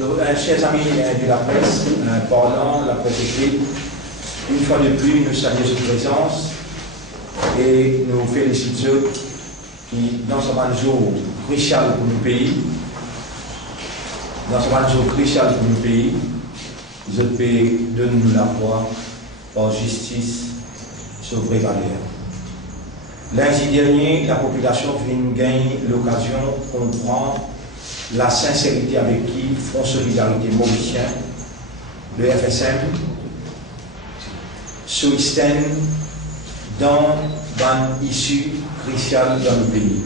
Alors, chers amis de la presse, parlant, la presse écrite, une fois de plus, nous saluons cette présence et nous félicitons qui, dans ce jour crucial pour nos pays, je peux donner nous la foi par justice sur vraie valeur. Lundi dernier, la population vient gagner l'occasion de comprendre la sincérité avec qui Front Solidarité Mauricien, le FSM, soutient dans une issue cruciale dans le pays,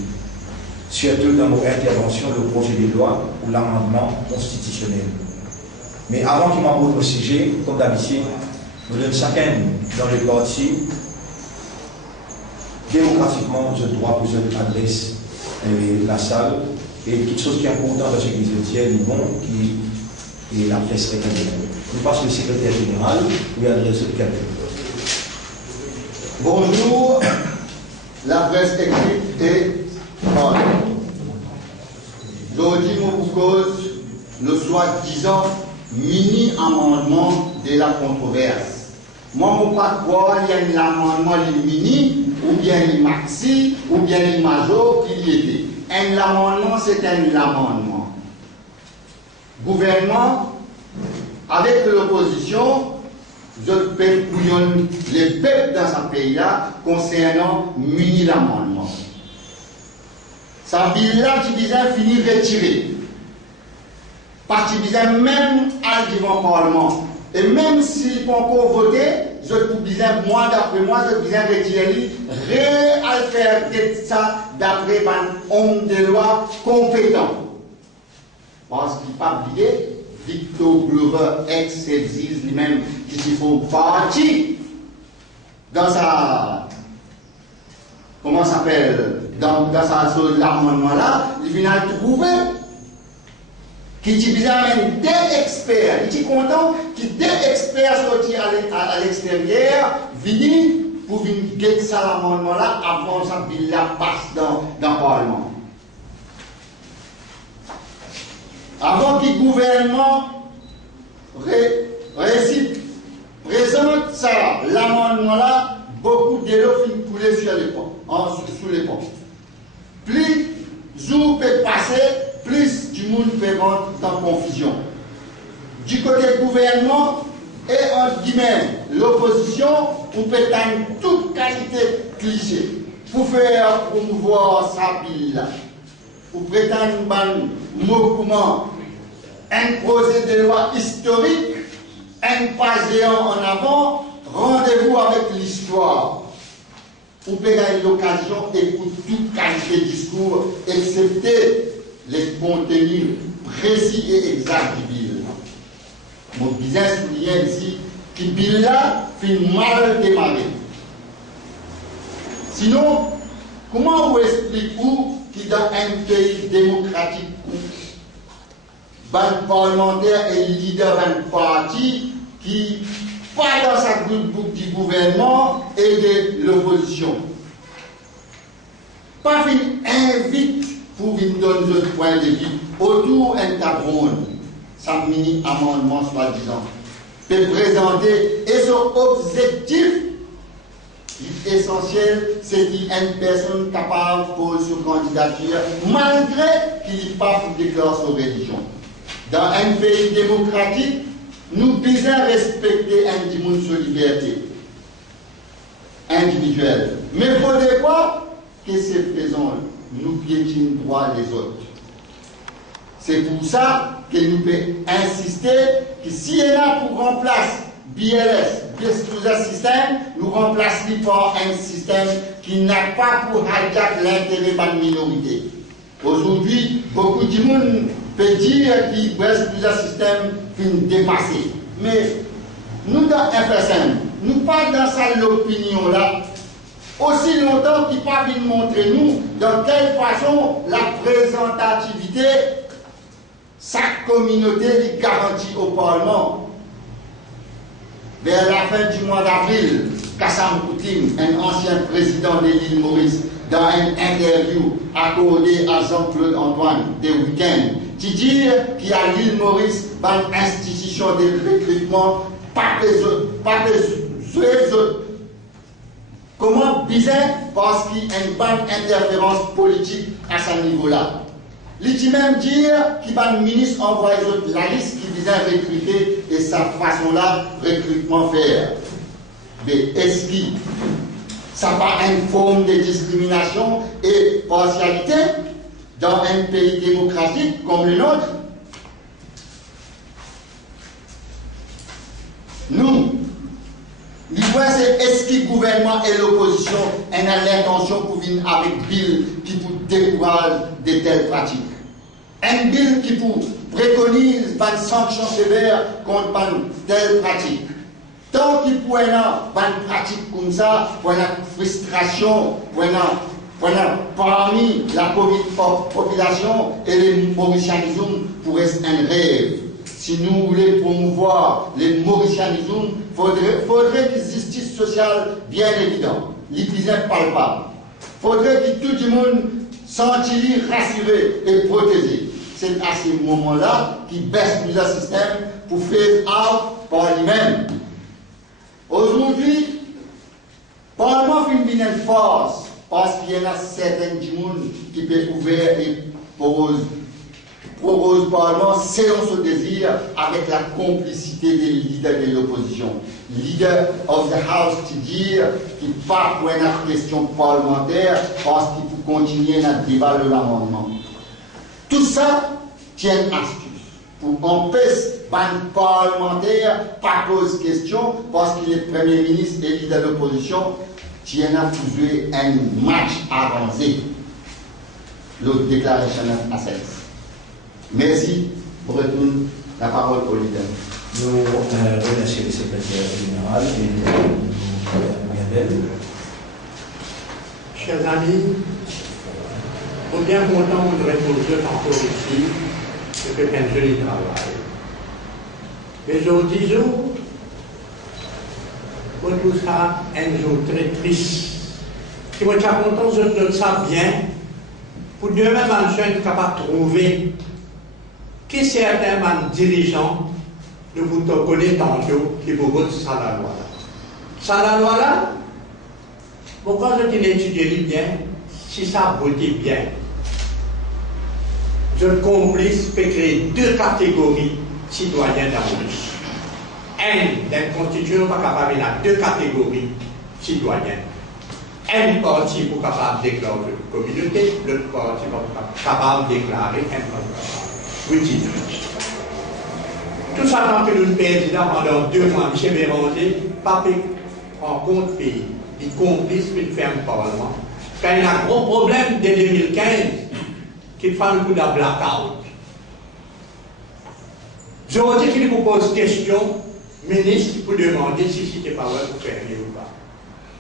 surtout dans nos interventions, le projet de loi ou l'amendement constitutionnel. Mais avant qu'il m'aborde au sujet, comme d'habitude, nous donnons chacun dans les partis démocratiquement le droit pour cette adresse la salle. Et quelque chose qui est important dans l'église de Dieu, est bon, qui est la presse républicaine. Nous passons le secrétaire général, lui adresse le cadre. Bonjour, la presse écrite et parlée. Aujourd'hui, nous vous cause le soi-disant mini-amendement de la controverse. Moi, je ne pas croire qu'il y a un amendement mini, ou bien le maxi, ou bien le major qui y était. Un amendement, c'est un amendement. Gouvernement, avec l'opposition, je peux couillonner les peuples dans ce pays-là concernant mini-amendement. Ça bilan qui disait fini retiré. Parce qu'il disait même à devant le Parlement. Et même si pour encore voter, je vous disais, moi d'après moi, je vous disais retirer, faire ça d'après un homme de loi compétent. Parce qu'il n'a pas oublié, Victor Glover, ex-exil, lui-même, qui s'y font partie dans sa. Comment ça s'appelle? Dans sa l'amendement-là, il vient trouver. Qui dit même des experts, il est content que des experts sortis à l'extérieur viennent pour venir guetter ça l'amendement-là avant ça qu'il la passe dans le Parlement. Avant que le gouvernement présente ça, l'amendement-là, beaucoup de l'eau finit couler sous les ponts. Plus jour peut passer, plus du monde peut rentrer dans confusion. Du côté du gouvernement et entre guillemets l'opposition, on peut atteindre toute qualité cliché pour faire promouvoir sa ville. Pour prétendre un mouvement, un projet de loi historique, un pas géant en avant, rendez-vous avec l'histoire. Pour payer l'occasion d'écouter toute qualité de discours, excepté les contenus précis et exacts du bill. Mon business souligne ici que le bill là fait mal démarrer. Sinon, comment vous expliquez-vous que dans un pays démocratique où un parlementaire est leader d'un parti qui pas dans sa groupe du gouvernement et de l'opposition. Pas invite pour venir donner notre point de vue autour d'un tabron, sa mini-amendement soi-disant, peut présenter et son objectif essentiel, c'est qu'une personne capable de poser son candidature malgré qu'il n'est pas pour déclarer sa religion. Dans un pays démocratique, nous devons respecter sa liberté individuelle. Mais il ne faudrait pas que ces présents nous piétinent le droit des autres. C'est pour ça que nous pouvons insister que si on a pour remplacer BLS, Best User System, nous remplaçons par un système qui n'a pas pour hijack l'intérêt de la minorité. Aujourd'hui, beaucoup de monde peut dire que Best User System finit dépassé. Mais nous dans FSM, nous pas dans cette opinion-là, aussi longtemps qu'il pas vu montrer nous dans quelle façon la représentativité, sa communauté est garantie au Parlement. Vers la fin du mois d'avril, Kassam Poutine, un ancien président de l'île Maurice, dans une interview accordée à Jean-Claude Antoine des week-ends, qui dit qu'il y a l'île Maurice, une institution de recrutement, pas les autres. Comment bizarre? Parce qu'il y a une bonne interférence politique à ce niveau-là. Il dit même dire qu'il va le ministre envoyer la liste qui visait à recruter et sa façon-là, recrutement faire. Mais est-ce que ça pas une forme de discrimination et partialité dans un pays démocratique comme le nôtre? Nous, l'idée c'est est-ce que le gouvernement et l'opposition ont l'intention pour venir avec bill qui pour décourager de telles pratiques. Un bill qui pour préconise une sanction sévère contre telles pratiques. Tant qu'il peut y avoir une pratique comme ça, pour une frustration, parmi la population et les mauricianismes pour être un rêve. Si nous voulons promouvoir les mauricianismes, il faudrait que la justice sociale bien évidente, l'épisode palpable. Il faudrait que tout le monde sente rassuré et protégé. C'est à ce moment-là qu'il baisse plusieurs systèmes pour faire out par lui-même. Aujourd'hui, le Parlement fait une force parce qu'il y en a certains gens qui peuvent ouvrir et propose au Parlement selon son désir avec la complicité des leaders de l'opposition. Leader of the House qui dit qu'il ne pas pour une question parlementaire parce qu'il faut continuer à débat de l'amendement. Tout ça tient astuce pour empêcher un parlementaire pas pose question parce qu'il est Premier ministre et leader de l'opposition tient à jouer un match avancé. L'autre déclaration à 16. Merci. Pour retourner la parole au leader. Nous remercions le secrétaire général et Mme. Chers amis, on est bien content de reposer encore ici, c'est un joli travail. Mais aujourd'hui, pour tout ça, un jour très triste. Si vous êtes content, je note ça bien, pour demain, je suis capable de trouver que certains dirigeants ne vous connaissent tantôt qui vous votent ça la loi là. Ça la loi là, pourquoi je l'étudie bien, si ça vote bien, je complice peut créer deux catégories citoyens dans le pays. Un, dans la Constitution, pas capable de deux catégories citoyennes. Un parti pour capable de déclarer une communauté, l'autre parti pour capable de déclarer un programme. Oui, tout ça tant que le président pendant 2 mois, M. Béranger, pas en compte pays, il complice pour faire un parlement. Quand il y a un gros problème dès 2015, qu'il fait le coup de blackout. Je vous dis qu'il vous pose question, ministre, pour demander si c'était pas vrai pour faire ou pas.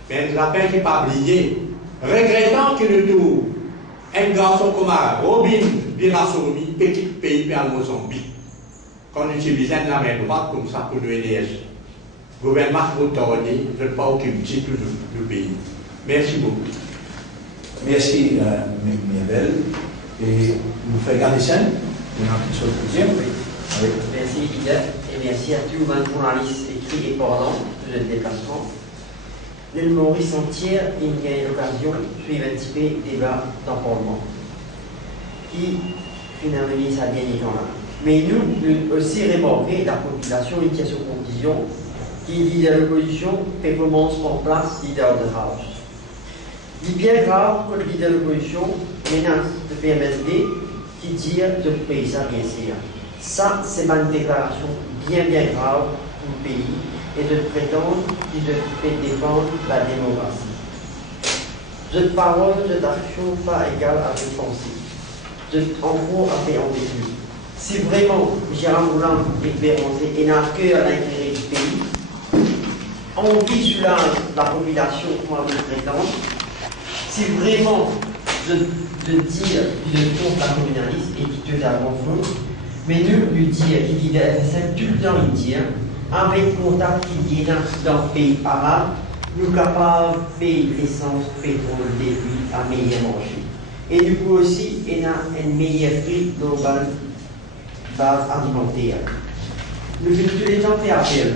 Mais je rappelle qu'il n'est pas oublié, regrettant que le tout, un garçon comme Robin Virassomi, petit pays vers le Mozambique, qu'on utilisait la main droite comme ça pour l'EDS. Le gouvernement vous tordé, je ne veux pas occuper tout le pays. Merci beaucoup. Merci, Miabel. Et nous faisons garder scène. On a quelque chose à dire. Oui. Merci, leader. Et merci à tous les journalistes écrits et parlants de ce déplacement. L'île Maurice entière, il y a eu l'occasion de suivre un petit peu le débat dans le Parlement, qui finalement ça bien les gens là. Mais nous aussi remarqué la population qui a sur condition, qui dit à l'opposition, performance en place, leader de House. Il est bien grave que le leader de l'opposition menace de PMSD qui dit de payer ça bien sûr. Ça, c'est une déclaration bien grave pour le pays. Et de prétendre qu'il fait défendre la démocratie. Cette parole, cette action pas égale à cette pensée. En gros, à faire en début. Si vraiment Gérard Moulin et Béranger est un cœur à l'intérêt du pays, on vit sur la population, comme on le prétend, si vraiment je dis une compte la communaliste et qui te avant fond, mais nous lui dire qu'il dit tout le temps il dit, avec contact qui vient dans le pays arabe, nous sommes capables de payer l'essence, pétrole, débit à meilleur marché. Et du coup aussi, il y a un meilleur prix dans la base alimentaire. Nous venons tous les temps faire appel.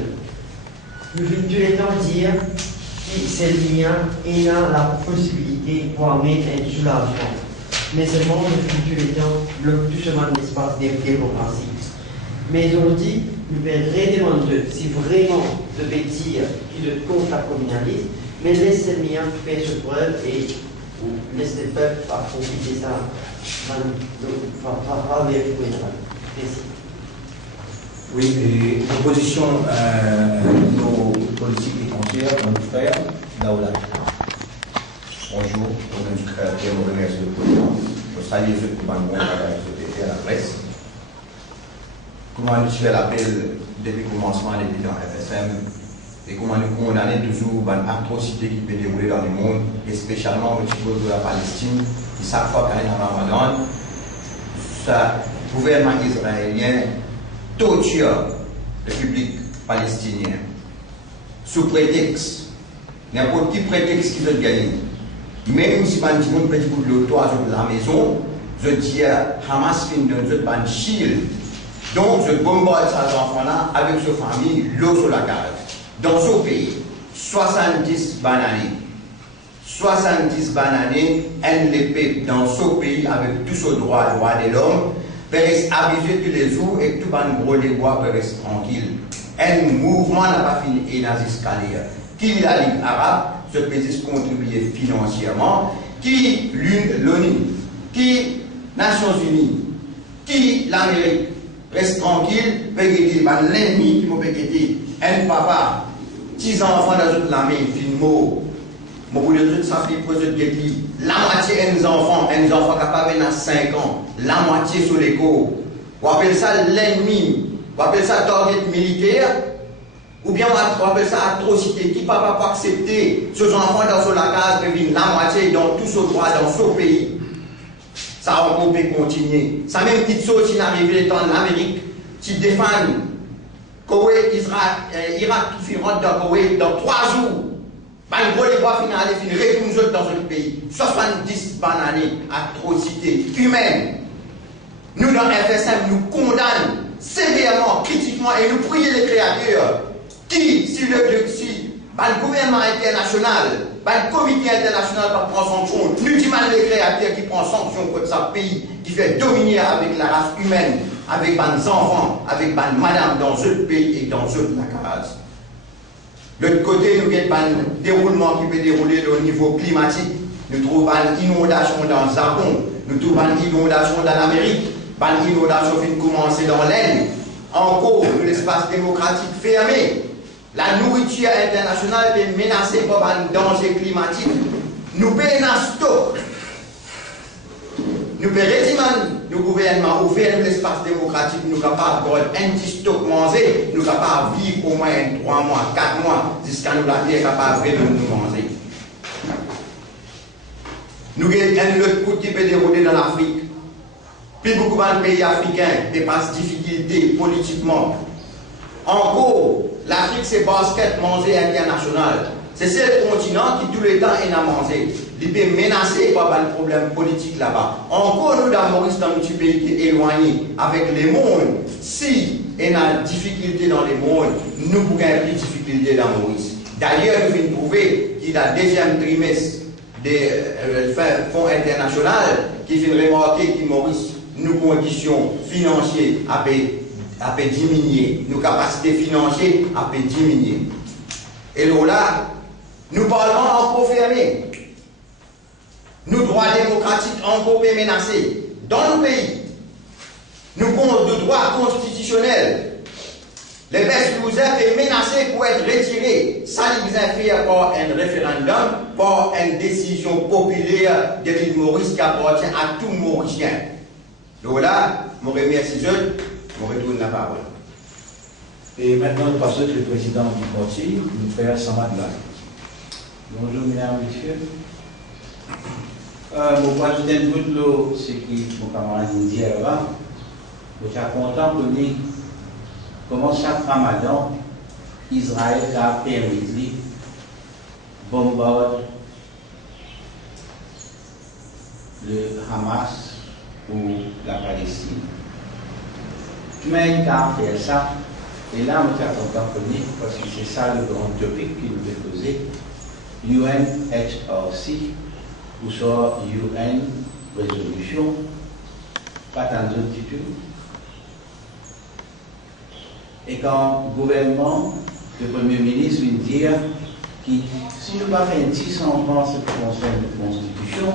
Nous venons tous les temps dire que c'est lien et il y a la possibilité pour amener un soulagement. Mais seulement nous venons tous les temps tout seulement l'espace de démocratie. Mais aujourd'hui, nous devons redemander si vraiment de dire qu'il est contre la communalisme, mais laissez le mien faire ce preuve et laissez le peuple profiter de ça. Merci. Oui, et l'opposition nos politiques étrangères vont nous faire Daoula. Bonjour, au nom du créateur, je remercie le président. Je salue ceux qui m'ont fait à la presse. Comment nous fait l'appel depuis le commencement des dans FSM et comment nous condamnons toujours l'atrocité qui peut dérouler dans le monde, et spécialement au niveau de la Palestine, qui chaque fois qu'il y a un Ramadan, le gouvernement israélien torture le public palestinien sous prétexte, n'importe qui prétexte qui veut gagner. Même si on dit que petit bout de toit de la maison, je dis Hamas fin de notre shield. Donc je bombarde ces enfants-là avec sa famille, l'eau sur la case. Dans ce pays, 70 bananes. 70 bananes, un l'épée dans ce pays avec tout ce droit de l'homme, paraissent habitués tous les jours et tout le gros les bois paraissent tranquilles. Un mouvement n'a pas fini et n'a escalé. Qui la Ligue arabe, ce pays contribuer financièrement, qui l'ONU, qui Nations Unies, qui l'Amérique, reste tranquille, pégueté, l'ennemi qui m'a pégueté, un papa, 10 enfants dans toute l'armée, fin mot, mon bout de truc, ça fait pour ce guetti, la moitié des enfants capables à 5 ans, la moitié sur les côtes. On appelle ça l'ennemi, on appelle ça target militaire, ou bien on appelle ça atrocité. Qui papa pas accepter ces enfants dans la case, mais la moitié dans tout ce droit, dans ce pays. Ça, on peut continuer. Ça même petite chose qui n'arrive dans l'Amérique, qui défendent Koweït, Israël, Irak, qui rentre dans Koweït dans 3 jours. Ben, gros, les voies finales, ils retournent dans un pays. 70 bananes, atrocité humaine. Nous, dans FSM, nous condamnons sévèrement, critiquement, et nous prions les créateurs qui, si le gouvernement international, le comité international va prendre sanction, nous demandons les créateurs qui prennent sanction contre ce pays, qui fait dominer avec la race humaine, avec les enfants, avec les madame dans ce pays et dans ce case. De l'autre côté, nous avons un déroulement qui peut dérouler au niveau climatique. Nous trouvons une inondation dans le Japon, nous trouvons une inondation dans l'Amérique, une inondation qui commence dans l'Inde. Encore, l'espace démocratique fermé. La nourriture internationale est menacée par un danger climatique. Nous payons un stock. Nous payons nos gouvernements ouvrir l'espace démocratique, nous sommes capables d'avoir un petit stock manger, nous sommes capables de vivre au moins 3 mois, 4 mois, jusqu'à nous la vie capable de nous manger. Nous avons un autre coup qui peut dérouler dans l'Afrique. Plus beaucoup de pays africains dépassent difficultés politiquement. Encore, l'Afrique c'est basket manger international. C'est ce continent qui tout le temps est à manger. Il est menacé par un problème politique là-bas. Encore nous dans Maurice, dans notre pays qui est éloigné avec les mondes, si il y a des difficultés dans les mondes, nous pouvons avoir des difficultés dans Maurice. D'ailleurs, nous venons trouver qu'il y a le deuxième trimestre des fonds internationaux qui vient remarquer que Maurice, nos conditions financières a diminué, nos capacités financières a diminué. Et là, nous parlons encore fermé. Nos droits démocratiques encore menacés. Dans nos pays, nous avons de droits constitutionnels. Les best users est menacé pour être retiré. Ça, ils fait par un référendum, par une décision populaire de l'île Maurice qui appartient à tout Mauricien. Donc là, je remercie eux, je retourne la parole. Et maintenant, nous passons avec le président du parti, nous faire Samad Lai. Bonjour, mesdames, messieurs. Mon président de ce qui mon camarade dit là, je suis content pour dire comment chaque Ramadan, Israël a permis bombardent le Hamas ou la Palestine. Tu m'as dit qu'à faire ça, et là, nous avons compris, parce que c'est ça le grand topic qui nous est posé, UNHRC, ou soit UN Résolution, pas tant d'autres titres. Et quand le gouvernement, le Premier ministre vient dire que si nous n'avons pas fait un petit changement en ce qui concerne la Constitution,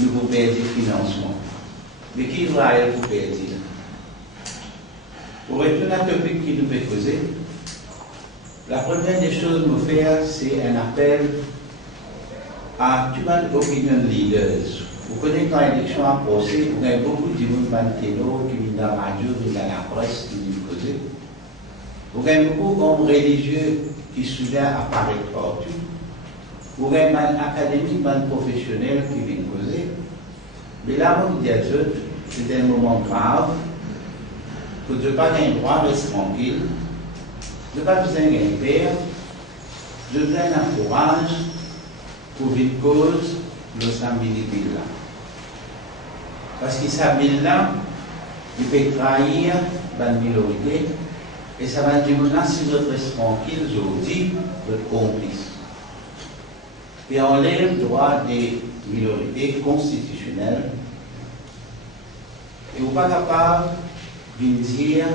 nous pouvons perdre le financement. Mais qui va pour perdre? Pour retourner à topic qui nous fait causer, la première des choses que nous faire, c'est un appel à tous les opinion leaders. Vous connaissez quand l'élection a passé, vous avez beaucoup de gens qui viennent dans la radio, qui viennent dans la presse, qui viennent causer. Vous avez beaucoup d'hommes religieux qui soudain apparaissent partout. Vous avez des académiques, des professionnels qui viennent causer. Mais là, vous dites, c'est un moment grave. Vous n'avez pas un droit de rester tranquille. Vous n'avez pas besoin d'un père. Vous avez besoin d'un courage pour une cause de cette ville-là. Parce que cette ville-là, il peut trahir la minorité et ça va dire si vous êtes tranquille, aujourd'hui, vous êtes complice. Et on enlève le droit des minorités constitutionnelles et vous n'êtes pas capable de dire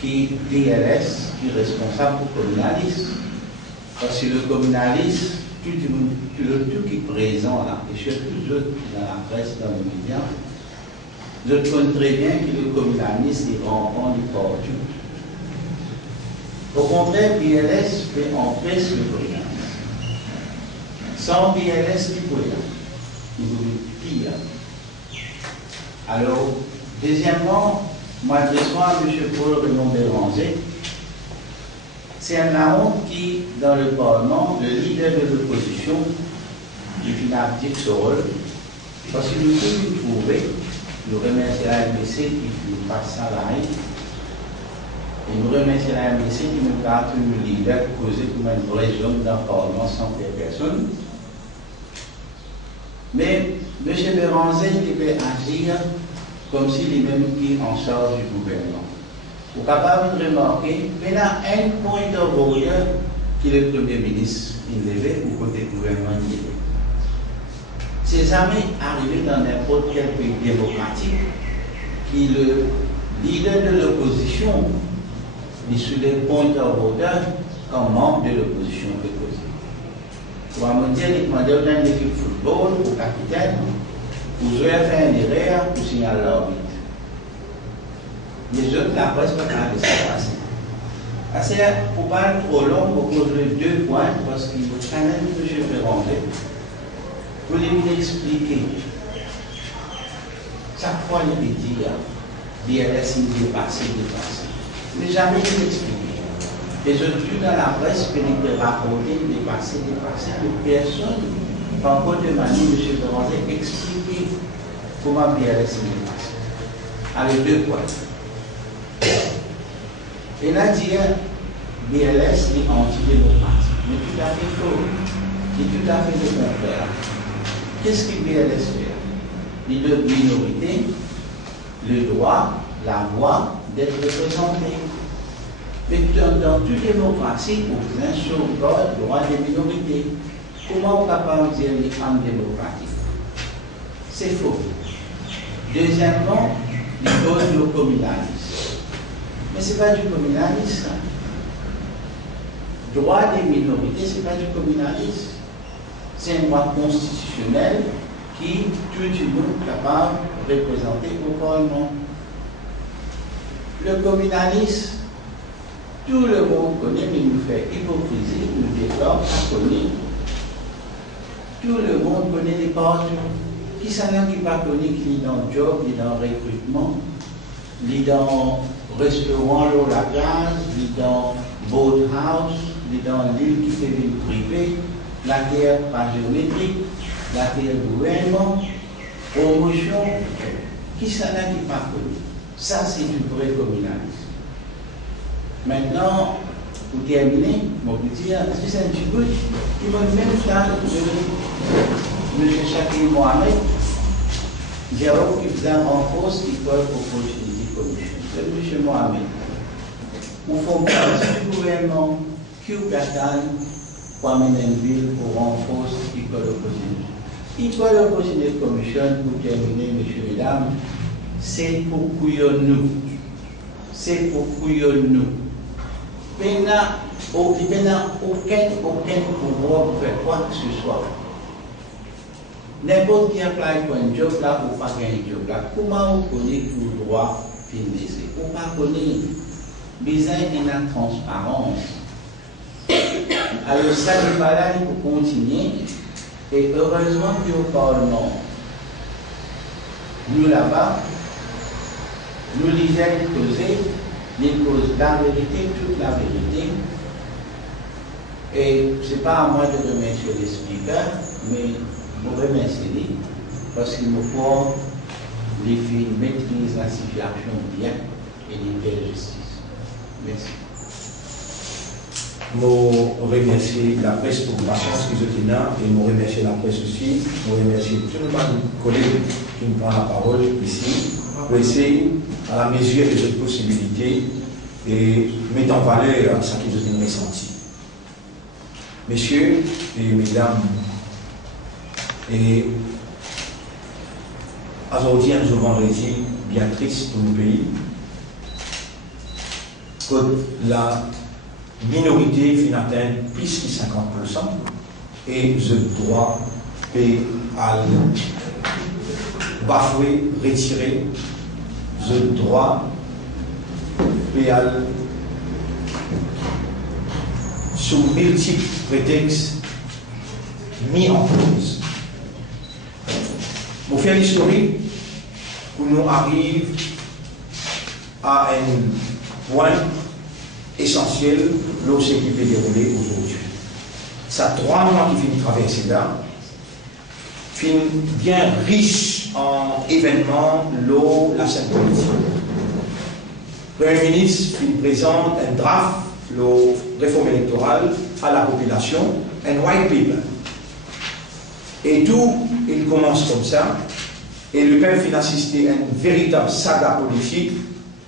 que DLS est responsable pour le communalisme. Parce que le communalisme, tout qui est présent là, et surtout dans la presse, dans les médias, je connais très bien que le communalisme est rampant du partout. Au contraire, BLS fait entrer sur le communalisme. Sans BLS, il peut y pire. Alors, deuxièmement, moi, je reçois à M. Paul Raymond Béranger. C'est un honte qui, dans le Parlement, le leader de l'opposition, qui finit à dire ce rôle, parce que nous pouvons trouver, nous remercions la MBC qui nous passe ça là, et nous remercions la MBC qui nous garde le leader causé comme un vrai homme dans le Parlement sans faire personne. Mais M. Béranger, il peut agir comme s'il est même qui en charge du gouvernement. Vous êtes capable de remarquer, il y a un point d'orgueil qui est le Premier ministre levé ou côté gouvernement levé. C'est jamais arrivé dans n'importe quel pays démocratique que le leader de l'opposition est sur les points d'orgueil comme membre de l'opposition peut causer. Pour me dire, il m'a donné une équipe de football au capitaine, vous avez fait un erreur pour signaler l'arbitre. Les autres, la presse ne peut pas laisser passer. Parce que pour pas être trop long, vous poserez 2 points, parce qu'il faut quand même que je vais rentrer. Vous voulez m'expliquer. Chaque fois, il me dit, BLS, il est dépassé. Mais jamais il m'explique. Les autres, dans la presse, peuvent raconter, dépassé. Mais personne, par contre, de manière, M. Béranger, expliquer comment BLS est dépassé. Avec 2 points. Et là, dire BLS est antidémocratique. Mais tout à fait faux. C'est tout à fait le contraire. Qu'est-ce que BLS fait? Il donne minorité le droit, la voix d'être représenté. Mais dans toute démocratie, on vient sauvegarde le droit des minorités. Comment on est capable de dire les femmes démocratiques? C'est faux. Deuxièmement, il donne le communalisme. Mais ce n'est pas du communalisme. Droit des minorités, ce n'est pas du communalisme. C'est un droit constitutionnel qui tout le monde est capable de représenter au Parlement. Le communalisme, tout le monde connaît, mais il nous fait hypocrisie, il nous déclare à connaître. Tout le monde connaît les partout. Qui s'en a qui pas connu, qui est dans le job, qui est dans le recrutement, qui est dans le restaurant, la plage, qui est dans le boat house, qui est dans l'île qui fait une privée, la terre par géométrique, la terre gouvernement, promotion. Qui s'en a qui pas connu? Ça, c'est du vrai communalisme. Maintenant, pour terminer, mon petit, c'est un petit peu qui va même temps de M. Shakir Mohamed, Jérôme qui faisait en force Equal Opportunity Commission. M. Mohamed, où font partie du gouvernement qui attend Kwame Nenville pour renforcer Equal Opportunity. Equal Opportunity Commission, pour terminer, messieurs et mesdames, c'est pour nous. C'est pour nous. Il n'y a aucun pouvoir pour faire quoi que ce soit. N'importe qui appelle pour un job là ou pas un job là, comment vous connaissez tout droit financier? Vous ne connaissez pas. Besoin d'une transparence. Alors ça n'est pas là pour continuer. Et heureusement qu'au Parlement, nous là-bas, nous lisons causer, nous causons la vérité, toute la vérité. Et ce n'est pas à moi de remercier les speakers, mais je remercie parce qu'il me faut les filles maîtrisent la situation bien et les justice. Merci. Je remercie la presse pour la chance qu'ils ont donnée et je remercie la presse aussi. Je remercie tous nos collègues qui nous prennent la parole ici pour essayer, à la mesure de cette possibilité, et mettre en valeur ce qu'ils ont ressenti. Messieurs et mesdames, et aujourd'hui, un jour vendredi bien triste pour nos pays, que la minorité finit atteindre plus de 50% et je dois à bafouer, retirer, je dois à sous multiples prétextes mis en cause. Pour faire l'historique, pour nous arrive à un point essentiel lorsqu'il peut dérouler aujourd'hui. Ça 3 mois qui finit traverser là, finit bien riche en événements, l'eau, la scène politique. Le Premier ministre présente un draft, la réforme électorale, à la population, un white paper. Et tout, il commence comme ça, et le peuple finit assister à une véritable saga politique,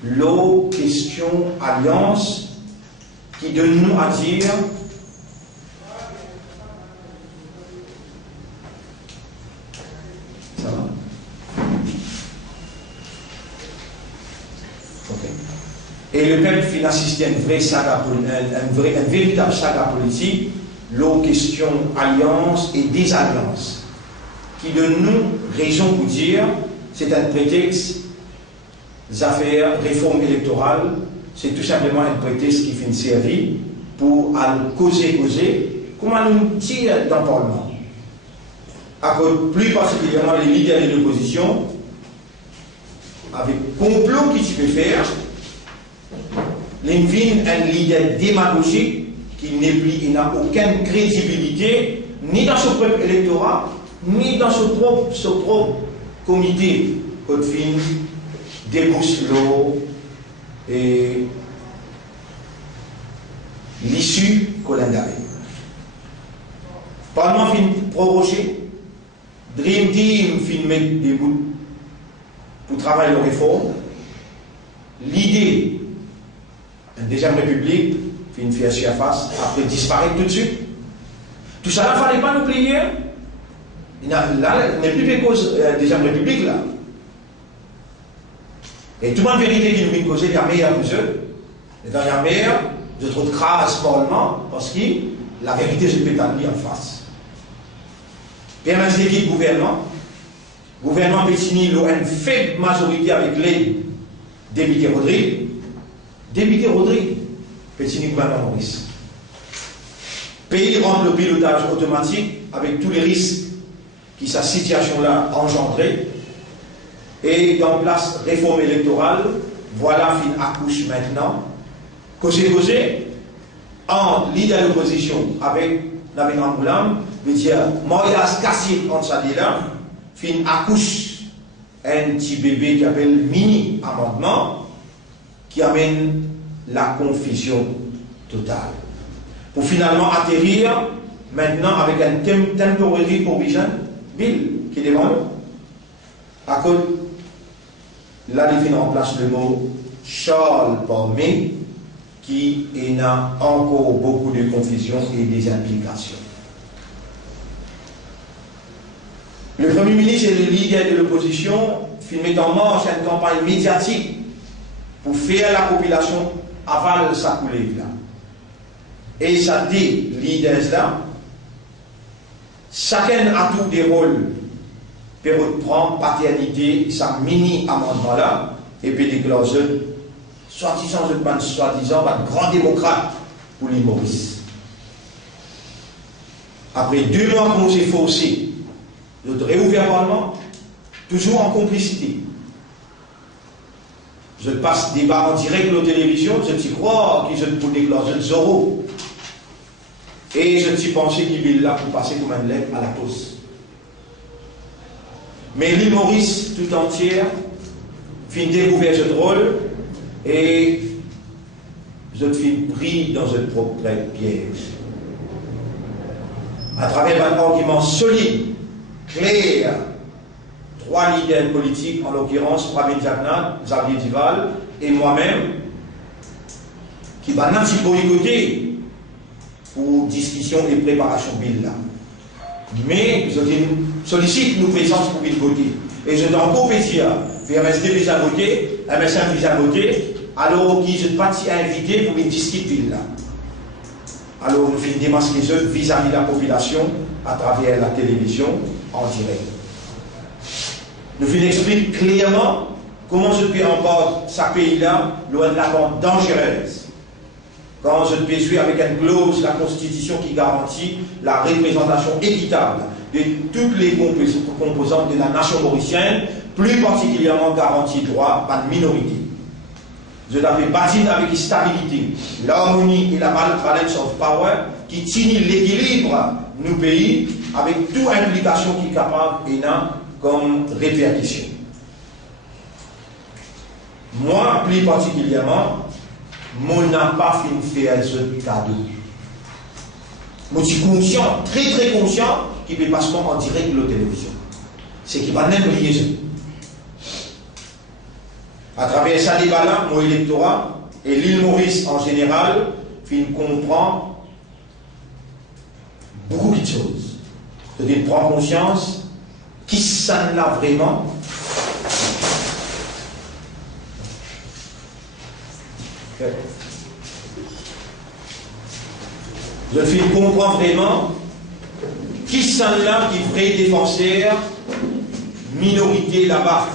l'eau, question, alliance, qui donne nous à dire ça va? Ok. Et le peuple finit assister à une vraie saga, une véritable saga politique, l'eau, question, alliance et désalliance, qui donne nous raison pour dire c'est un prétexte, les affaires, réforme électorale, c'est tout simplement un prétexte qui finit servi pour causer, comment nous tire dans le Parlement. Plus particulièrement les leaders de l'opposition, avec complot qui tu peux faire, l'envie un leader démagogique qui n'a aucune crédibilité, ni dans son propre électorat, ni dans son propre comité, quand fin débouche l'eau et l'issue qu'on a gardée. Parlement fin prorogé, Dream Team fin mettre des bouts pour travailler la réforme. L'idée, une deuxième république, fin faire surface, après disparaître tout de suite. Tout ça, il ne fallait pas l'oublier. Là, il n'y a plus de cause deuxième république là. Et tout le monde vérité qui nous vient causer, il y a meilleur que eux. Et dans la meilleure, je trouve crasse Parlement, parce que la vérité, je peux t'en dire en face. Bien, c'est qui le gouvernement? Le gouvernement Pétini a une faible majorité avec les députés Rodrigue. Député Rodrigue, Pétini gouvernement Maurice. Pays rend le pilotage automatique avec tous les risques qui cette situation-là a engendré. Et dans place réforme électorale, voilà fin accouche maintenant. Causé, entre leader de l'opposition avec Nabil Amboulam, veut dire, Moïse Kassif en là, fin accouche un petit bébé qui appelle mini amendement, qui amène la confusion total. Pour finalement atterrir maintenant avec un temporary provision bill qui est devant nous. À cause, là, il vient en place le mot Charles Palmé, qui a encore beaucoup de confusion et des implications. Le Premier ministre et le leader de l'opposition met en marche une campagne médiatique pour faire la population avaler sa coulée là. Et ça dit, leaders là, chacun a tous des rôles pour prendre paternité, sa mini-amendement là, et puis déclarer soi-disant un grand démocrate pour l'île Maurice. Après 2 mois qu'on s'est forcé, de réouvrir le Parlement, toujours en complicité. Je passe débat en direct de la télévision, je t'y crois, que je te déclare, je te zéro. Et je t'y pensais qu'il est là pour passer comme un lait à la pause. Mais l'île Maurice tout entière fin découvert ce rôle et je suis pris dans un propre piège. À travers un argument solide, clair, 3 leaders politiques, en l'occurrence Pravin Jagnat, Xavier Duval et moi-même, qui va nous boycotter pour discussion et préparation bill là. Mais je sollicite nos présences pour une voter. Et je dois encore dire, MSD déjà voté, MSN déjà voté, alors qui je ne suis pas invité pour une discussion bill là. Alors nous finissons démasquer vis-à-vis de la population à travers la télévision en direct. Nous finissons expliquer clairement comment je peux emporter ce pays-là loin de la bande dangereuse. Quand je peux jouer avec une clause, la Constitution qui garantit la représentation équitable de toutes les composantes de la nation mauricienne, plus particulièrement garantie droit par minorité. Je l'avais bâti avec stabilité, l'harmonie et la balance of power qui tient l'équilibre de nos pays avec toute implication qui est capable et n'a comme répercussion. Moi, plus particulièrement, moi n'a pas fait faire ce cadeau. Moi, je suis conscient, très très conscient, qu'il peut passer en direct de la télévision. C'est qui va même liaison. À travers ce débat-là, mon électorat et l'île Maurice en général, comprend beaucoup de choses. C'est-à-dire prendre conscience qui s'en a vraiment. Je suis comprendre vraiment qui sont là qui vrai défenseur minorité là-bas,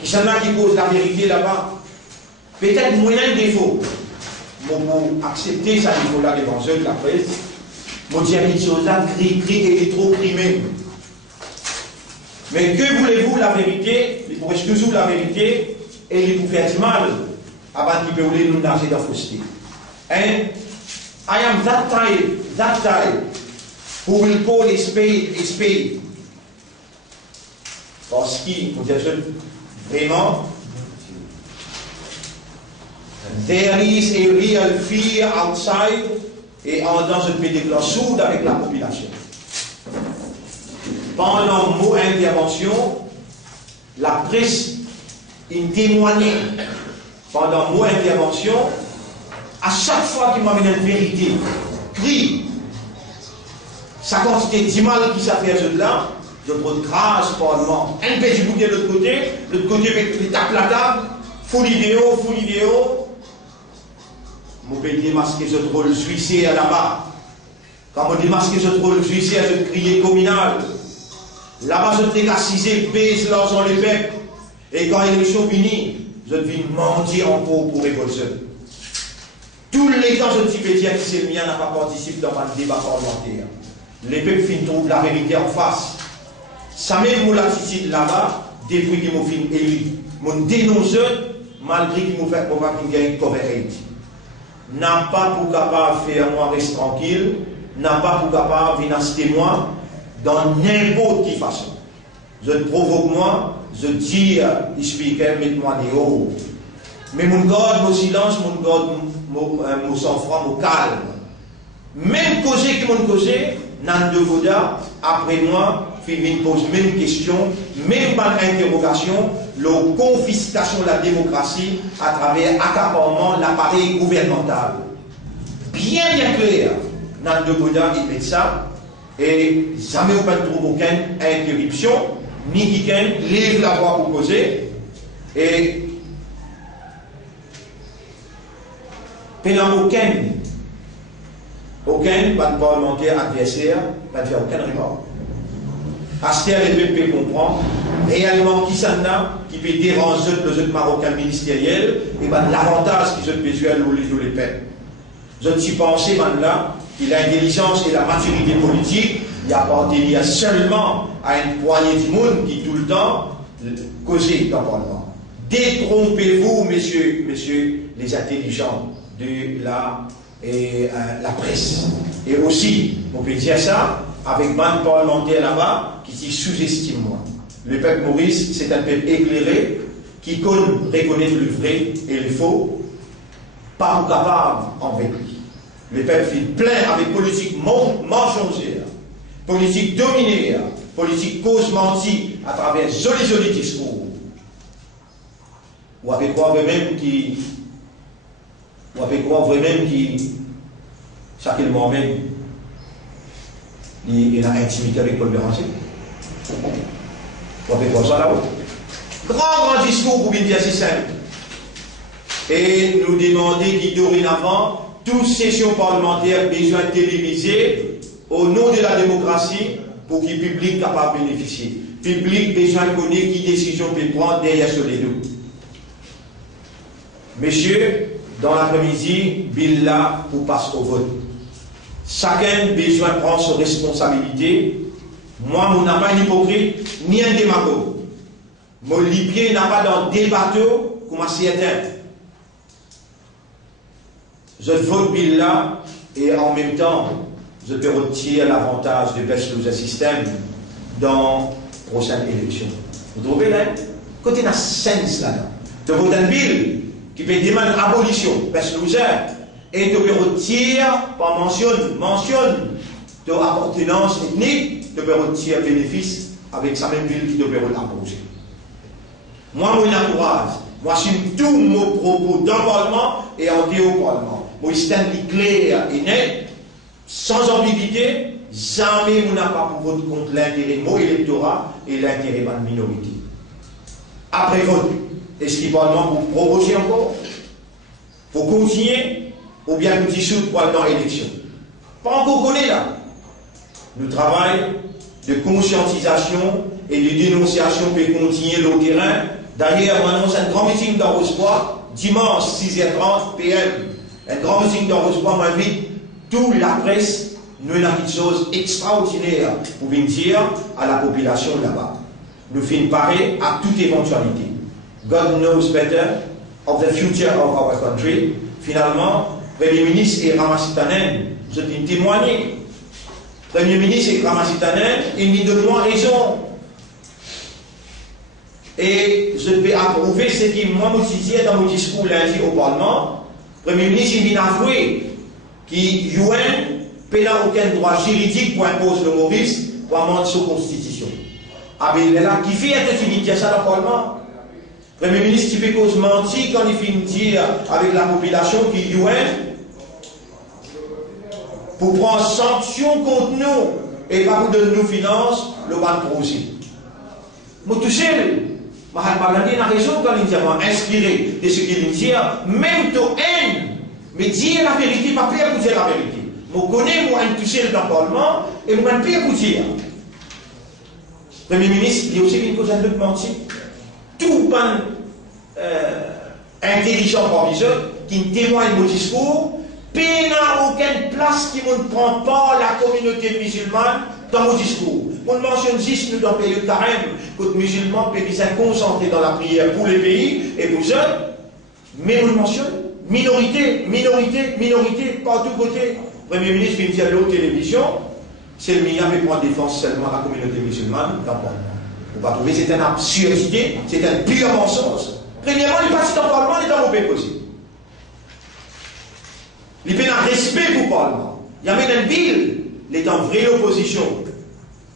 qui sont là qui pose la vérité là-bas. Peut-être moyen de défaut. Pour accepter ça niveau-là devant eux de la presse, mon dire une chose là, cri et trop primé. Mais que voulez-vous la vérité? Il faut rester toujours la vérité et il vous faire du mal avant qu'il peut nous nager dans la fausseté. And I am that type who will call a spade. Parce qu'il faut dire vraiment, there is a real fear outside et en dans ce pays de sourde avec la population. Pendant mon intervention, la presse témoignait. Pendant mon intervention, à chaque fois qu'il m'amène une vérité, crie, sa quantité d'images qui s'affaire là, je prends grâce Parlement. Un petit bout de l'autre côté avec les tapes la table, full vidéo. Mon pays démasqué ce drôle suicide là-bas. Quand on démasqué ce drôle suicide, je criais communal. Là-bas, je t'ai assisé, baisse l'argent les peuples. Et quand l'élection finit, je devais mentir encore pour récolter. Tous les temps, je ne peux dire que c'est le mien n'a pas participé dans un débat parlementaire. Les peuples finissent trouver la vérité en face. Ça met mon attitude là-bas, depuis qu'ils m'ont fait élu. Mon dénonceur, malgré qu'ils m'ont fait gagner coverage. N'a pas pour capable de faire moi rester tranquille, n'a pas pour capable de venir acheter moi dans n'importe quelle façon. Je te provoque moi, je dis, speaker, mets-moi des hauts. Mais mon garde, mon silence, mon garde, mon sang-froid, mon calme. Même causé que mon causé, Nan de Goda, après moi, Philippe pose même question, même pas d'interrogation, la confiscation de la démocratie à travers accaparement de l'appareil gouvernemental. Bien clair, Nan de Goda, il met ça, et jamais on ne trouve aucune interruption, ni quelqu'un lève la voix pour causer, et pendant aucun parlementaire adversaire ne va faire aucune remarque. Aster et le peut comprendre réellement qui s'en a, qui peut déranger les autres Marocains ministériels, et ben l'avantage qu'ils ont besoin de les peines. Je ne suis pensé là que l'intelligence et la maturité politique, il n'y a pas lié seulement à une poignée de monde qui tout le temps causait dans le Parlement. Détrompez-vous, messieurs les intelligents de la presse. Et aussi, on peut dire ça avec un parlementaire là-bas qui s'y sous-estime moi. Le peuple Maurice, c'est un peuple éclairé qui reconnaît le vrai et le faux, pas capable avec lui. Le peuple fait plein avec politique mensongère, politique dominée, politique cause mentie à travers joli discours. Ou avec quoi même qui chaque moment-même, il a intimité avec Paul Béranger. Vous avez quoi ça là-haut? Grand discours pour bien dire c'est simple. Et nous demander que dorénavant, toute session parlementaire besoin télévisée au nom de la démocratie pour que le public capable de bénéficier. Le public besoin de connaître qui décision peut prendre derrière sur les deux. Messieurs, dans l'après-midi, Bill là pour passer au vote. Chacun besoin de prendre ses responsabilités. Moi, je n'ai pas un hypocrite ni un démagogue. Mon lipier n'a pas dans des bateaux comme certains. Je vote Bill là et en même temps, je peux retirer l'avantage de baisser le système dans la prochaine élection. Vous trouvez là? Côté de la sens là, de voter un Bill qui peut demander abolition, baisse le et de retirer par mentionne de appartenance ethnique, de retirer bénéfice avec sa même ville qui devrait l'imposer. Moi, je l'encourage. Moi, je tous mes propos dans le Parlement et en dehors du Parlement. Moi, je suis clair et net, sans ambiguïté, jamais je n'ai pas pour voter contre l'intérêt de mon électorat et l'intérêt de ma minorité. Après vote, est-ce qu'il Parlement vous proposer encore? Vous continuer ou bien nous dissoudre pour aller dans l'élection? Pas encore connaît là. Nous travaillons de conscientisation et de dénonciation pour continuer le terrain. D'ailleurs, on annonce un grand meeting dans Rosebois, dimanche 6h30 PM. Un grand meeting dans Rosebois m'invite toute la presse. Nous avons une chose extraordinaire pour venir dire à la population là-bas. Nous finissons pareil à toute éventualité. God knows better of the future of our country. Finalement, Premier ministre et Ramasitanen, je vais témoigner. Premier ministre et Ramasitanen, il me donne moi raison. Et je peux approuver ce qui moi me disait dans mon discours lundi au Parlement. Premier ministre, il vient avouer qu'il n'a aucun droit juridique pour imposer le Maurice pour amender sa constitution. Ah ben il est là, qui fait être qui dit ça dans le Parlement? Premier ministre qui fait cause mentir quand il finit de dire avec la population qui pour prendre sanction contre nous et pas pour donner nous finances, le ban projet. Moi tout seul, Mahatma Gandhi a raison quand il dit inspiré de ce qu'il dit, même de haine, mais dire la vérité, pas pire pour dire la vérité. Moi connais moi un tout seul dans le Parlement et moi un pire pour dire. Premier ministre, il y a aussi une cause de mentir. Tout ban intelligent parmi eux qui témoigne mon discours, n'a aucune place qui ne prend pas la communauté musulmane dans mon discours. On mentionne juste nous dans le pays de carême que les musulmans peuvent se concentrer dans la prière pour les pays et pour eux, mais on mentionne minorité, par tous côtés. Le Premier ministre vient dire à la télévision, c'est le milliard qui prend défense seulement la communauté musulmane dans le Parlement. Vous ne pas trouver, c'est une absurdité, c'est un pur mensonge. Premièrement, il passe dans le Parlement, il est dans mon causer. Il fait un respect pour le Parlement. Il y a même un bill, il est en vraie opposition.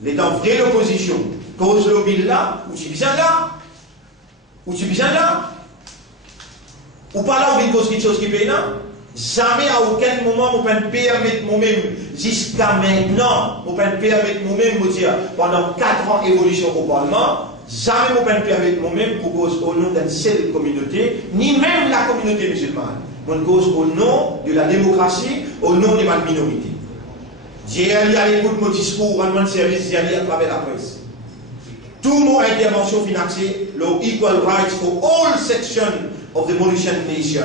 Il est en vraie opposition. Cause le bill là, ou tu viens là, ou tu viens là, ou pas là où il y a quelque chose qui paye là. Jamais à aucun moment, on peut permettre moi-même, jusqu'à maintenant, on peut permettre moi-même, dire, pendant 4 ans d'évolution au Parlement, jamais on peut permettre moi-même pour cause au nom d'une seule communauté, ni même la communauté musulmane. On cause au nom de la démocratie, au nom de ma minorité. J'ai allé à l'écoute de mon discours, rendement de service, j'ai allé à travers la presse. Tout mon intervention financée, le equal rights for all sections of the Mauritian nation,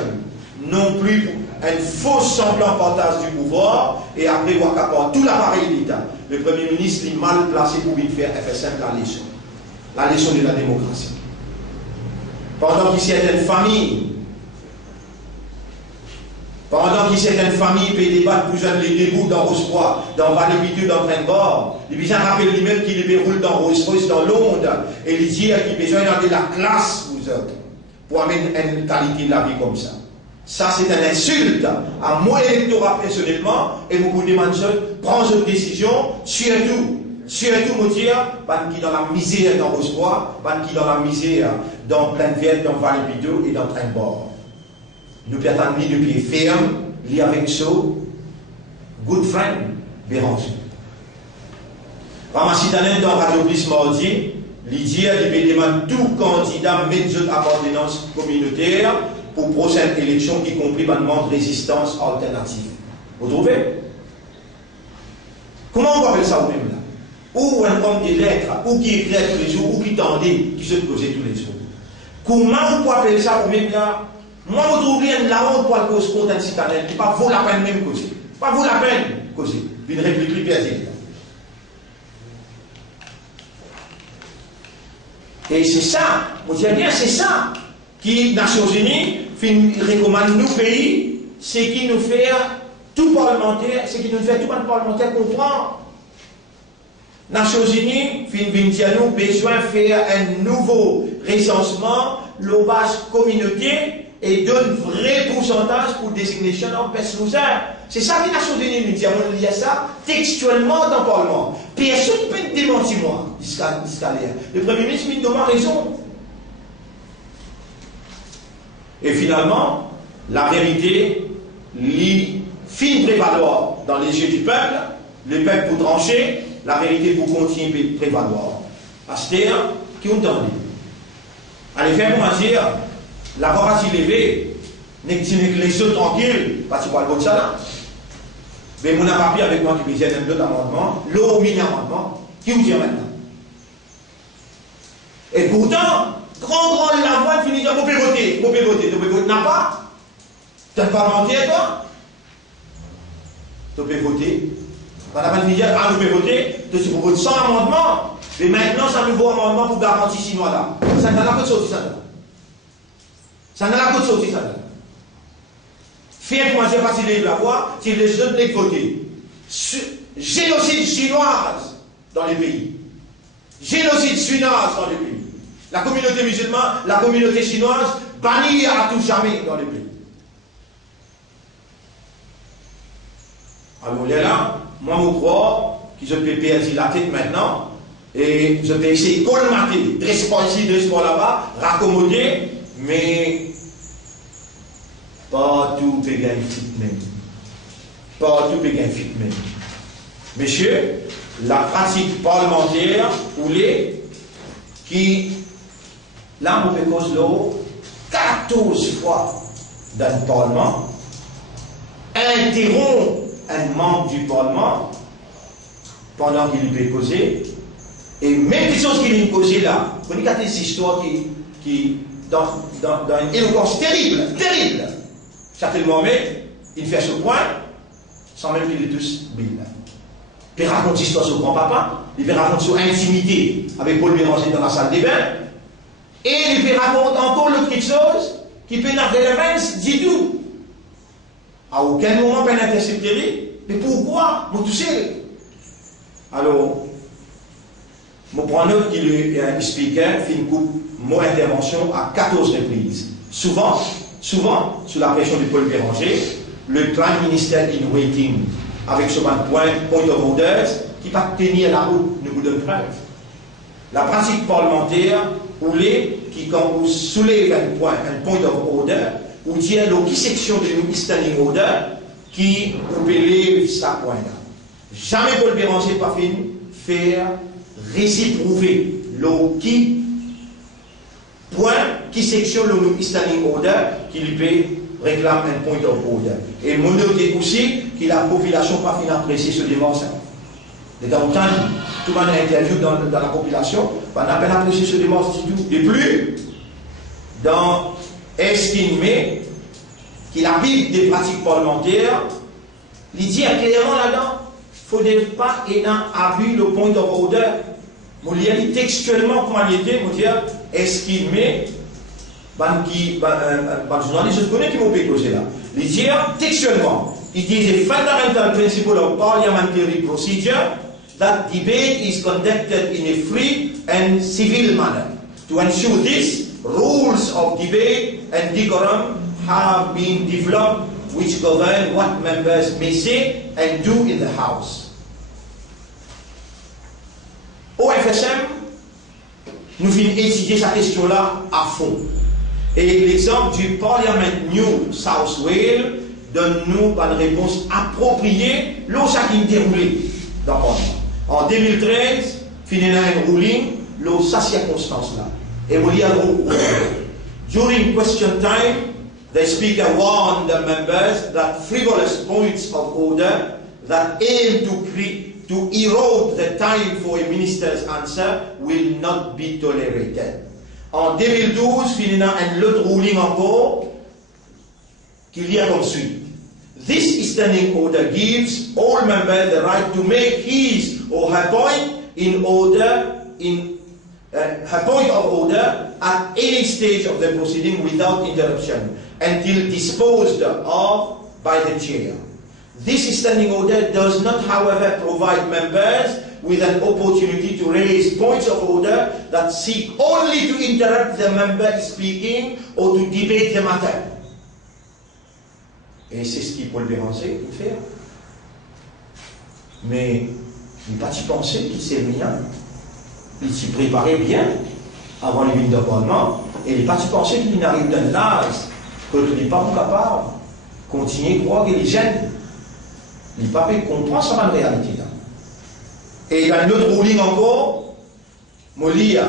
non plus un faux semblant partage du pouvoir et après voir qu'à tout l'appareil d'État. Le Premier ministre est mal placé pour bien faire FSM la leçon de la démocratie. Pendant que certaines familles peuvent débattre pour jeunes les débouts dans Rosebois, dans Vallée-Pitou, dans Train-Bord, il vient rappeler lui-même qu'il les déroule dans Rolls-Royce, dans Londres, et il dit qu'il a besoin de la classe, vous autres, pour amener une qualité de la vie comme ça. Ça, c'est une insulte à moi, électorat, personnellement, et vous pouvez demander, prendre une décision, surtout, me dire, qui dans la misère dans Rosebois, qui dans la misère dans Plaine-Verte, dans Vallée-Pitou et dans Train-Bord. Nous pouvons attendre de pied ferme, lié avec ça, good friend, Béranger. Ramassi Danen dans Radio Plus mardi, il dit qu'il demande tout candidat mettre une appartenance communautaire pour prochaine élection, y compris une demande de résistance alternative. Vous trouvez? Comment on appelle ça au même là? Ou un homme des lettres, ou qui écrit tous les jours, ou qui tendait, qui se posait tous les jours. Comment on peut appeler ça au même là? Moi, je trouve bien la honte pour le cause contre un citadin qui pas vaut la peine même causer. Pas vaut la peine causer. Une république perdue. Et c'est ça, vous dites bien, c'est ça qui, Nations Unies, recommande nos pays, c'est qui nous fait tout parlementaire, c'est qui nous fait tout parlementaire comprendre. Nations Unies, nous besoin de faire un nouveau recensement, l'obage communauté, et donne vrai pourcentage pour désignation en Pest-Loser. C'est ça que les Nations Unies nous disent. On lit ça textuellement dans le Parlement. Personne ne peut démentir moi, jusqu'à l'air. Le Premier ministre me donne raison. Et finalement, la vérité, fin prévaloir dans les yeux du peuple, le peuple pour trancher, la vérité pour continuer à prévaloir. Astéa, qui ont entendu. Allez faire comment dire, la voix va s'élever, n'est que les autres tranquilles, parce que tu parles de ça là. Mais mon papier avec moi qui me dit un autre amendement, l'eau mini amendement, qui vous dit maintenant. Et pourtant, grand la voix finit dire, vous pouvez voter, n'a pas. Tu es parlementaire, toi? Tu peux voter. Quand la finit dire, ah, vous pouvez voter, tu peux voter sans amendement. Mais maintenant, c'est un nouveau amendement pour garantir 6 mois là. Ça n'a pas de sortie, ça. Ça n'a pas de sortie, ça. Faire pour dire partie de la voix, c'est les jeunes qui votent. Génocide chinoise dans les pays. Génocide chinoise dans les pays. La communauté musulmane, la communauté chinoise, bannie à tout jamais dans les pays. Alors là, moi, je crois que je peux perdre la tête maintenant et je vais essayer de colmater, de ici, de là-bas, raccommoder, mais pas tout peut gagner fit même. Pas tout peut gagner fit même. Messieurs, la pratique parlementaire ou les qui, là, on peut cause l'eau 14 fois dans le Parlement, interrompt un membre du Parlement pendant qu'il peut causer, et même des choses qu'il peut causer là, vous regardez des histoires qui dans une éloquence terrible, certainement, mais il fait ce point sans même qu'il ait tous bien. Il peut raconter l'histoire sur grand-papa, il peut raconter sur intimité avec Paul Béranger dans la salle des bains, et il peut raconter encore l'autre quelque chose qui peut n'avoir les mains, dit tout. À aucun moment, il peut l'intercepter. Mais pourquoi? Vous touchez. Alors, Je prends note qu'il est un speaker, fait une coupe, mon intervention à 14 reprises. Souvent, sous la pression du Paul Béranger, le Prime Minister in waiting, avec ce point of orders, qui va tenir la route, nous vous donne preuve. La pratique parlementaire, où quand vous soulève un point of order, ou dit qui section de nous standing order, qui vous élève sa point là. Jamais Paul Béranger pas fini faire réciprouver le qui point qui section le standing order qui lui peut réclame un point of order. Et mon dit aussi que la population pas fini apprécier ce dimanche. De temps en temps, tout le monde interview dans la population, on n'a pas apprécié ce dimanche du tout. De plus, dans estimé qu'il a Bible des pratiques parlementaires, il dit clairement là-dedans, il ne faudrait pas être abus le point of order. Je lis textuellement comment il était, je dis, estimé, journaliste, je connais qui m'ont posé là. Il dit textuellement, il dit the fundamental principle of parliamentary procedure that debate is conducted in a free and civil manner. To ensure this, rules of debate and decorum have been developed which govern what members may say and do in the House. Au FSM, nous venons étudier cette question-là à fond. Et l'exemple du Parliament New South Wales donne-nous une réponse appropriée lorsqu'il a déroulé dans le Parlement. En 2013, il y a un ruling, cette circonstance-là. Et vous lire during question time, the Speaker warned the members that frivolous points of order that aim to erode the time for a minister's answer will not be tolerated. En 2012, il y a un autre ruling encore qui lit comme suit. This standing order gives all members the right to make his or her point her point of order at any stage of the proceeding without interruption until disposed of by the chair. This standing order does not, however, provide members with an opportunity to raise points of order that seek only to interrupt the member speaking or to debate the matter. Et c'est ce qu'il Paul Béranger peut faire. Mais il n'a pas y penser qu'il s'est rien. Il s'y préparait bien avant les lignes de Parlement. Et il n'a pas y penser qu'il n'arrive d'un âge que tu n'es pas capable de continuer à croire qu'il est jeune. Il n'a pas pu comprendre sa réalité. Là. Et il y a un autre ruling encore. Molia.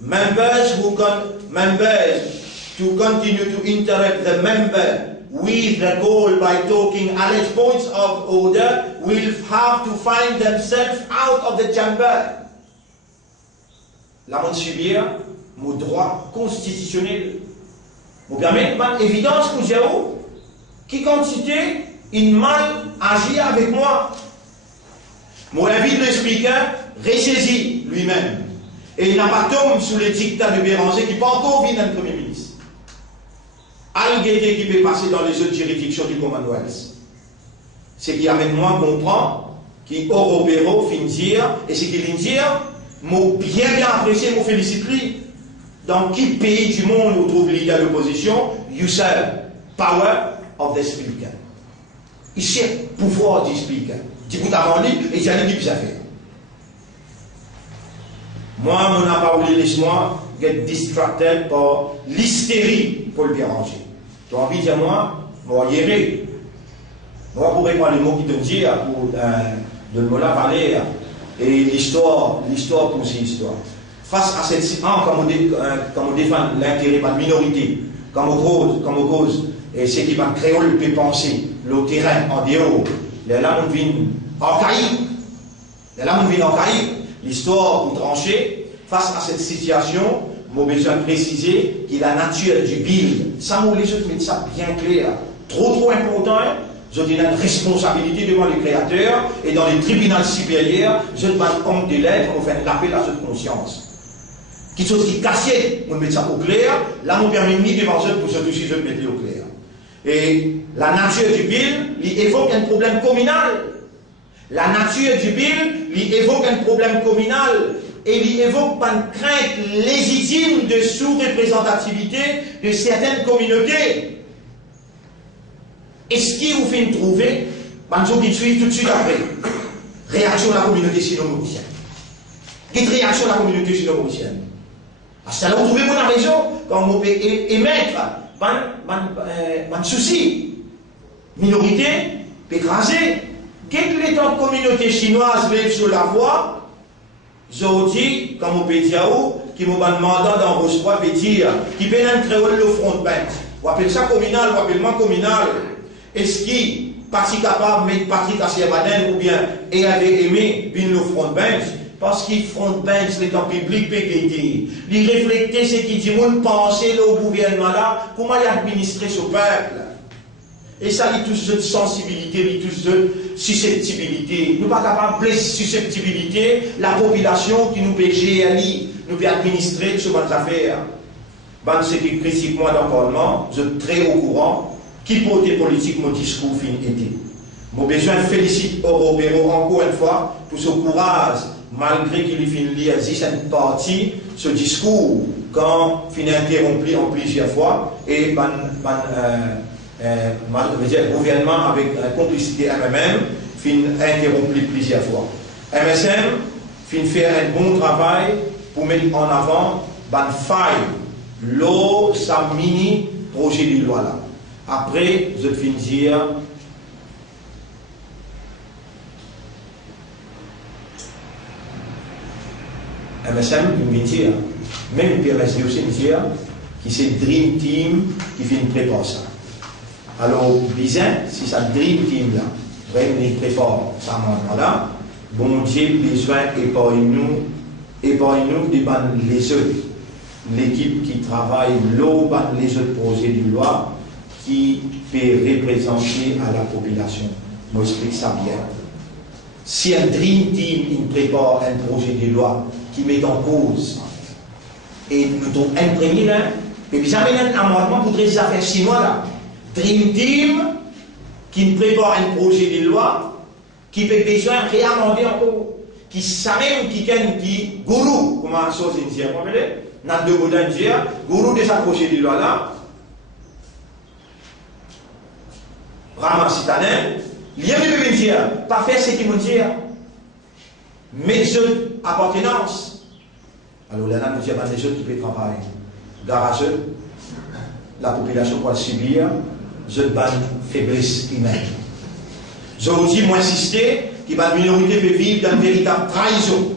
Members to continue to interrupt the member with the goal by talking alleged points of order will have to find themselves out of the chamber. La monde subir mon droit constitutionnel. Vous permettez une évidence pour dire qui quantité il mal agit avec moi. Mon invite le speaker ressaisi lui-même. Et il n'a pas tombé sous les dictats de Béranger qui n'est pas encore vu dans le Premier ministre. Al-Guédé qui peut passer dans les autres juridictions du Commonwealth. C'est qui avec moi comprend, qui Européro fin dire, et c'est qui vient dire, moi bien apprécié, moi félicite lui. Dans quel pays du monde on trouve l'idée de l'opposition, usurp power of the speaker. Il cherche le pouvoir du speaker. Du coup, avant lui, et il y a une équipe à faire. Moi, je n'ai pas voulu laisser-moi get distracted par l'hystérie Paul Béranger. Tu as envie de dire, moi, je vais y aller. Moi, pour répondre les mots qui te disent, pour de me la parler, et l'histoire pour ces histoires. Face à cette situation, comme on défend l'intérêt de la minorité, comme on cause, et ce qui va créer le peut penser, le terrain en dehors, les lames viennent archaïques, l'histoire pour trancher, face à cette situation, j'ai besoin de préciser que la nature du bill, ça nous les autres mettent ça bien clair, trop important, je dis une responsabilité devant les créateurs et dans les tribunaux supérieurs, je demande compte des lettres, on fait un appel à cette conscience. Quelque chose qui cassait, on met ça au clair, là on permet ni devant eux pour se toucher, je mettre au clair. Et la nature du bill, il évoque un problème communal. La nature du bill, il évoque un problème communal. et il évoque une crainte légitime de sous-représentativité de certaines communautés. Et ce qui vous fait trouver, nous qui suivent tout de suite après, réaction de la communauté sino-mauricienne. Quelle réaction de la communauté sino-mauricienne? À ce là vous trouvez mon raison, quand vous pouvez émettre un souci. Minorité, écrasée. Quelle est la communauté chinoise lève sur la voie? J'ai dit, comme vous pouvez dire, qui m'ont demandé dans vos choix, dire, qui peut entrer le front bench. Vous appelez ça communal, vous appelez moi communal. Est-ce qui, parti capable, mais parti cassé Baden, ou bien, et avait aimé, bien le front bench? Parce qu'il front bench, les temps publics, PKT. Il réfléchit ce qui dit, on pensait au gouvernement là, comment il administrer ce peuple. Et ça, il y a toute cette sensibilité, il y a toute cette susceptibilité. Nous ne sommes pas capables de susceptibilité, la population qui nous peut gérer, nous peut administrer sur nos affaires. Ce qui critique moi dans le Parlement, je suis très au courant, qui porte politique, mon discours fin été. Mon besoin de féliciter Européo encore une fois pour ce courage, malgré qu'il fin lire cette partie, ce discours, quand il est interrompu en plusieurs fois, et le gouvernement avec la complicité MMM fin interrompu plusieurs fois. MSM fin faire un bon travail pour mettre en avant une faille, l'eau, sa mini projet de loi là. Après, je vais dire MSM, il me dit, même PRSD aussi me dit, qui c'est Dream Team qui fait préparer ça. Alors, bizarre, si ça Dream Team là, vraiment, il prépare ça là, bon Dieu, besoin épargne-nous les autres, l'équipe qui travaille l'eau, les autres projets de loi qui peut représenter à la population. Je m'explique ça bien. Si un Dream Team il prépare un projet de loi qui met en cause et nous devons imprégner là, mais jamais un amendement pour les affaires chinois là. Dream Team qui prépare un projet de loi qui peut besoin de réamender encore, qui savait qui est gourou, comme on chose indien, vous voyez, dans deux mots d'indien, gourou de ce projet de loi là, Rama Sitanen, il y a des dire, pas faire ce qu'ils vont dire, mais de appartenance. Alors là, nous avons des gens qui peuvent travailler, garageux, la population peut subir. Je ban faiblesse humaine. Je vous dis, moi, insister, que la minorité peut vivre dans une véritable trahison.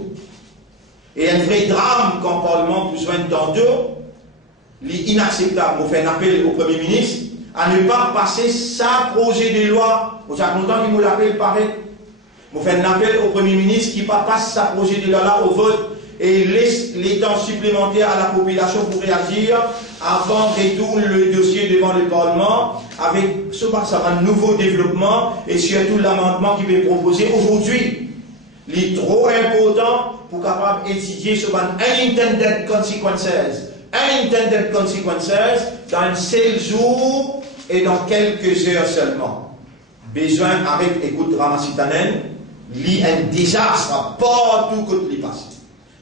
Et un vrai drame quand le Parlement a besoin d'entendre, l'inacceptable. On fait un appel au Premier ministre à ne pas passer sa projet de loi. Vous êtes content qu'il me l'appelle pareil. On fait un appel au Premier ministre qui ne passe sa projet de loi là au vote et laisse les temps supplémentaires à la population pour réagir avant de retourner le dossier devant le Parlement avec ce un nouveau développement et surtout l'amendement qui est proposé aujourd'hui. Il est trop important pour capable étudier ce unintended consequences dans un seul jour et dans quelques heures seulement. Besoin avec, écoute, Ramasitanen, il y a un désastre partout que il passe.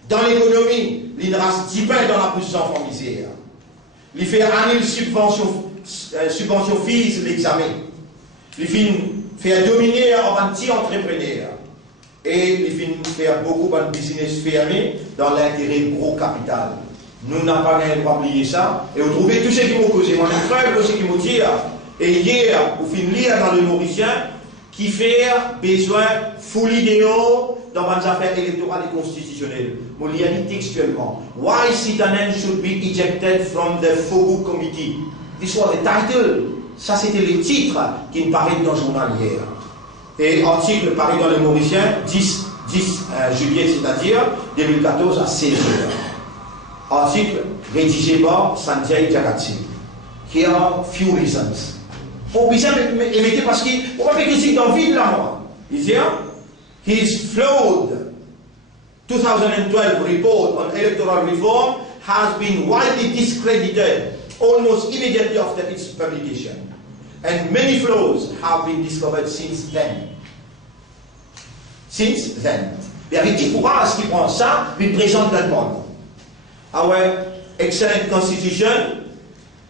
Dans l'économie, il ne reste 10 pains dans la position en misère. Il fait annuler subvention fees l'examen. Il fait dominer un petit entrepreneur. Et il fait faire beaucoup de business fermé dans l'intérêt gros capital. Nous n'avons pas rien à oublier ça. Et vous trouvez tout ce qui m'a causé. Mon frère, tout ce qui m'a dit. Et hier, vous finissez lire dans le Mauricien qui fait besoin full idéo dans les affaires électorales et constitutionnelles. Je lis textuellement. Why Sitanen should be ejected from the FOGU committee? This was the title. Ça, c'était le titre qui me paraît dans le journal hier. Et article paru dans le Mauricien, 10 juillet, c'est-à-dire 2014 à 16 heures. Article rédigé par Sanjay Jagati. Here are few reasons. On peut émettre parce qu'il ne faut pas faire critique dans le vide là, moi. Il dit, his flawed 2012 report on electoral reform has been widely discredited almost immediately after its publication. And many flaws have been discovered since then. Since then. Et avec petit courage qui prend ça, il présente le Parlement. Ah ouais, excellent constitution,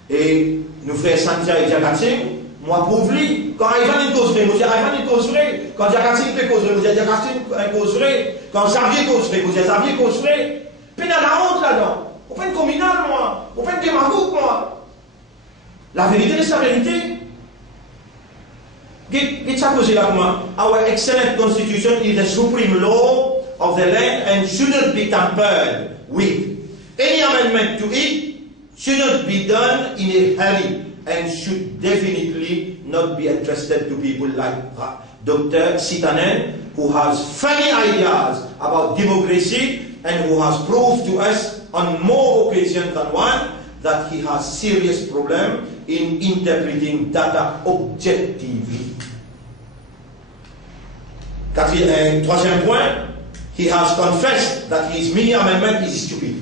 et nous frères Santia et Diakatim, moi pour lui, quand Ivan est causerait, vous dites Ivan est causerait, quand Diakatim peut causerait, vous dites Diakatim causerait, quand Xavier causerait, vous dites Xavier causerait, puis il y a la honte là-dedans. On fait une communale, moi, on fait une démagogue, moi. La vérité reste la vérité. Qu'est-ce que posé là pour moi? Our excellent constitution is the supreme law of the land and shouldn't be tampered with. Any amendment to it shouldn't be done in a hurry and should definitely not be entrusted to people like Dr. Sitanen, who has funny ideas about democracy and who has proved to us on more occasions than one that he has serious problem in interpreting data objectively. Troisième point, he has confessed that his mini amendment is stupid.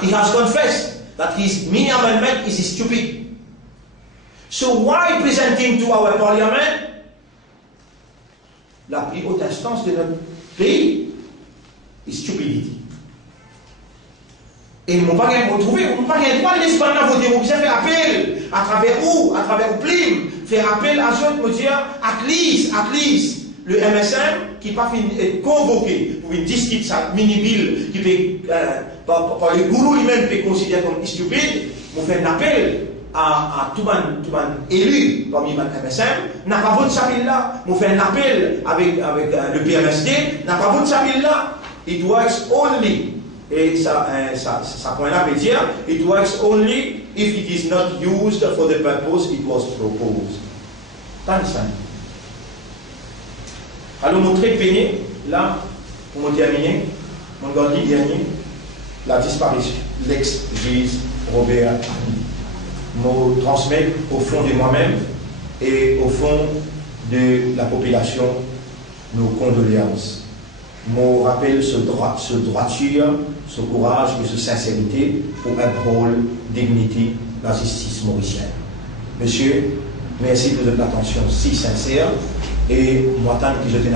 He has confessed that his mini amendment is stupid. So why presenting to our parliament? La plus haute instance de notre pays is stupidity. Et ils n'ont pas retrouvé, ils n'ont pas le droit de laisser voter. Vous pouvez faire appel à travers où? À travers Plim. Faire appel à ceux qui me disent, at least, le MSM qui pas fini convoqué pour une discute, ça, mini-bill, qui peut, par le gourou lui-même, peut considérer comme stupide, vous faites un appel à tout le monde élu parmi le MSM, n'a pas voté sa bill là, vous faites un appel avec le PMSD, n'a pas voté sa bill là, it works only. Et ça point là veut dire, it works only if it is not used for the purpose it was proposed. Tant ça. Alors, mon très peigné, là, pour me terminer, mon dernier dernier, la disparition, l'ex-juge Robert me transmet au fond de moi-même et au fond de la population nos condoléances. Me rappelle ce droiture, ce courage et ce sincérité pour uphold dignity la justice mauricienne. Monsieur, merci pour votre attention si sincère et moi, tant que je t'ai